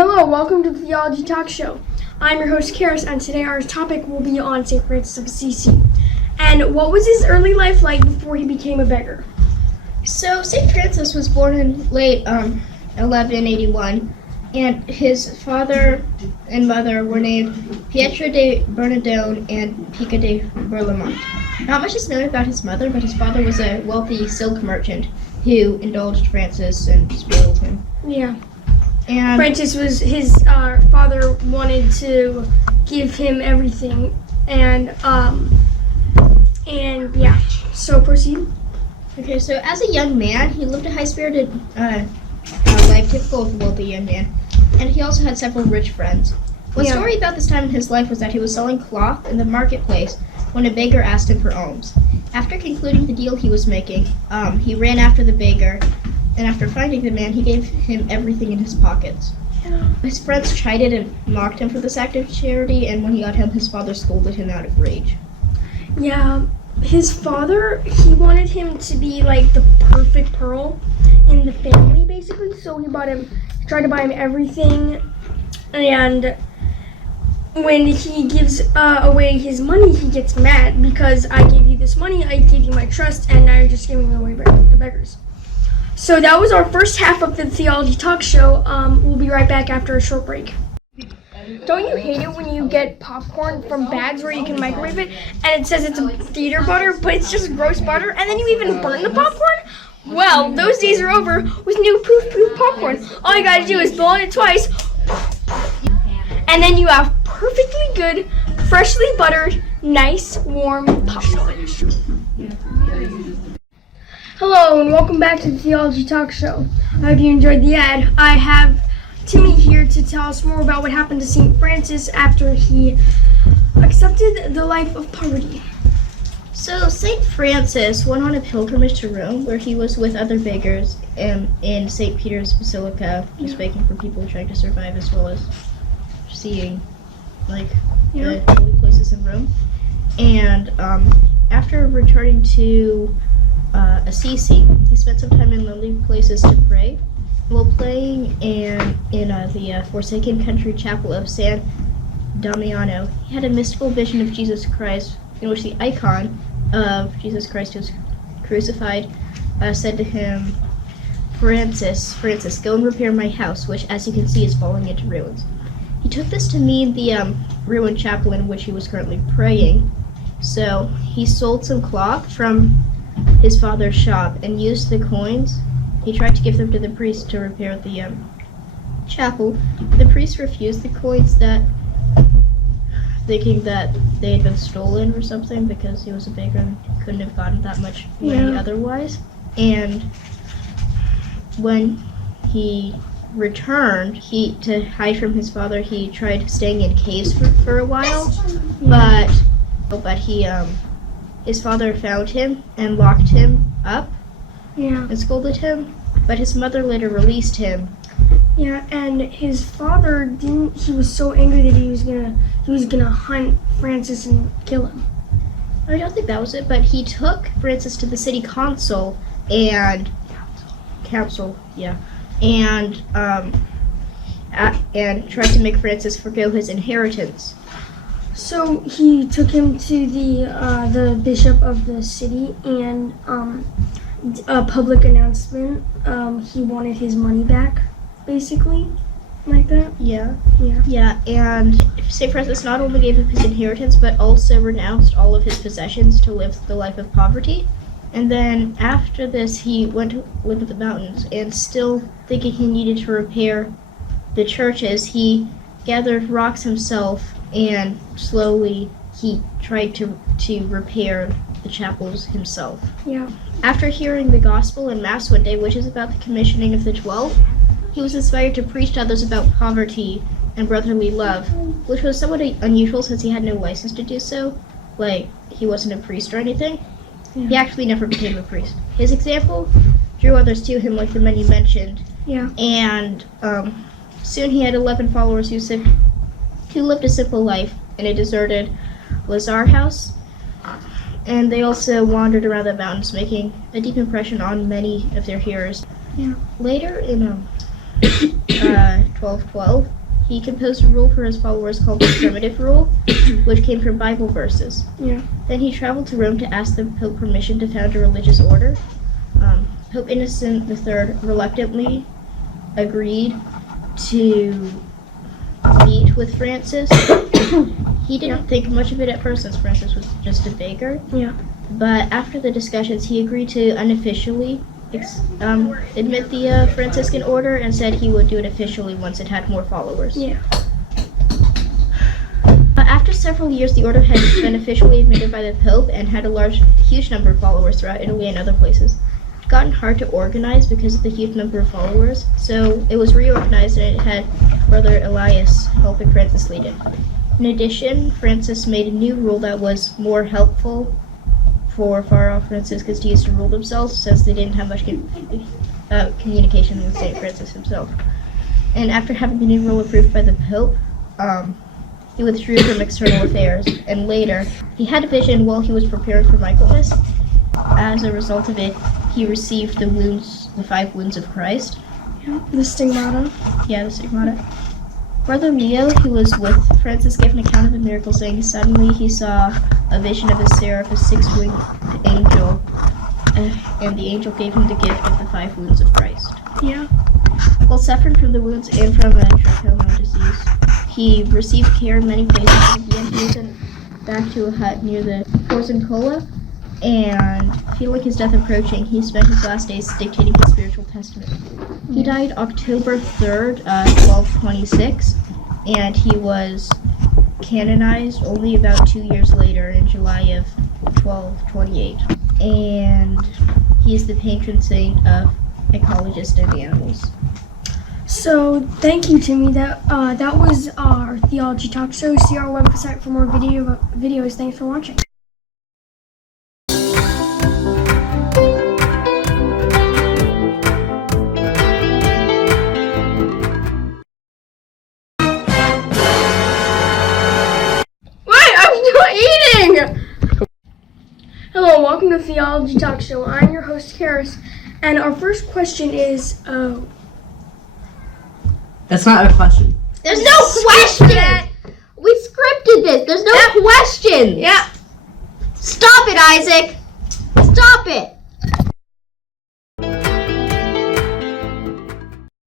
Hello, welcome to the Theology Talk Show. I'm your host, Karis, and today our topic will be on St. Francis of Assisi. And what was his early life like before he became a beggar? So, St. Francis was born in late 1181, and his father and mother were named Pietro de Bernardone and Pica de Berlamont. Not much is known about his mother, but his father was a wealthy silk merchant who indulged Francis and spoiled him. Yeah. And Francis was, his father wanted to give him everything, and yeah, so proceed. Okay, so as a young man, he lived a high-spirited life typical of a wealthy young man, and he also had several rich friends. One story about this time in his life was that he was selling cloth in the marketplace when a beggar asked him for alms. After concluding the deal he was making, he ran after the beggar, and after finding the man, he gave him everything in his pockets. His friends chided and mocked him for this act of charity, and when he got home, his father scolded him out of rage. Yeah, his father, he wanted him to be like the perfect pearl in the family, basically, so he tried to buy him everything, and when he gives away his money, he gets mad because I gave you this money, I gave you my trust, and now you're just giving away the beggars. So that was our first half of the Theology Talk Show. We'll be right back after a short break. Don't you hate it when you get popcorn from bags where you can microwave it and it says it's a theater butter, but it's just gross butter, and then you even burn the popcorn? Well, those days are over with new proof popcorn. All you gotta do is blow on it twice, and then you have perfectly good, freshly buttered, nice, warm popcorn. Hello and welcome back to the Theology Talk Show. I hope you enjoyed the ad. I have Timmy here to tell us more about what happened to St. Francis after he accepted the life of poverty. So St. Francis went on a pilgrimage to Rome where he was with other beggars in St. Peter's Basilica, just begging for people trying to survive as well as seeing the holy places in Rome. And after returning to Assisi, he spent some time in lonely places to pray. While playing in the Forsaken Country Chapel of San Damiano, he had a mystical vision of Jesus Christ in which the icon of Jesus Christ who was crucified said to him, Francis, go and repair my house, which, as you can see, is falling into ruins. He took this to mean the ruined chapel in which he was currently praying, so he sold some cloth from his father's shop and used the coins. He tried to give them to the priest to repair the chapel. The priest refused the coins, thinking that they had been stolen or something because he was a beggar and couldn't have gotten that much money otherwise. And when he returned, to hide from his father, he tried staying in caves for a while, but his father found him and locked him up and scolded him, but his mother later released him. Yeah, and his father he was so angry that he was gonna hunt Francis and kill him. I don't think that was it, but he took Francis to the city council and tried to make Francis forgo his inheritance. So he took him to the bishop of the city, and a public announcement. He wanted his money back, basically, like that. Yeah. And St. Francis not only gave up his inheritance, but also renounced all of his possessions to live the life of poverty. And then after this, he went to live in the mountains, and still thinking he needed to repair the churches, he gathered rocks himself, and slowly he tried to repair the chapels himself. Yeah. After hearing the gospel in Mass one day, which is about the commissioning of the 12, he was inspired to preach to others about poverty and brotherly love, which was somewhat unusual since he had no license to do so. He wasn't a priest or anything. Yeah. He actually never became a priest. His example drew others to him, like the men you mentioned. Yeah. And soon he had 11 followers who lived a simple life in a deserted Lazar house. And they also wandered around the mountains, making a deep impression on many of their hearers. Yeah. Later in 1212, he composed a rule for his followers called the Primitive Rule, which came from Bible verses. Yeah. Then he traveled to Rome to ask the Pope permission to found a religious order. Pope Innocent III reluctantly agreed to meet with Francis. He didn't think much of it at first, since Francis was just a beggar. Yeah. But after the discussions, he agreed to unofficially admit the Franciscan order and said he would do it officially once it had more followers. Yeah. After several years, the order had been officially admitted by the Pope and had a huge number of followers throughout Italy and other places. It had gotten hard to organize because of the huge number of followers, so it was reorganized and it had Brother Elias helping Francis lead it. In addition, Francis made a new rule that was more helpful for far-off Franciscans to use to rule themselves, since they didn't have much communication with St. Francis himself. And after having the new rule approved by the Pope, he withdrew from external affairs, and later, he had a vision while he was preparing for Michaelmas. As a result of it, he received the 5 wounds of Christ. The stigmata. Yeah, the stigmata. Brother Leo, who was with Francis, gave an account of the miracle, saying suddenly he saw a vision of a seraph, a 6-winged angel, and the angel gave him the gift of the 5 wounds of Christ. Yeah. While suffering from the wounds and from a trachoma disease, he received care in many places, and at the end he was sent back to a hut near the Corsincola, and feeling his death approaching, he spent his last days dictating his spiritual testament. He died October 3rd, 1226, and he was canonized only about 2 years later in July of 1228. And he is the patron saint of ecologists and animals. So thank you, Timmy. That was our Theology Talk Show. See our website for more videos. Thanks for watching. Hello, and welcome to Theology Talk Show. I'm your host, Karis, and our first question is, That's not a question. There's no question! We scripted this. There's no question. Yeah. Stop it, Isaac. Stop it.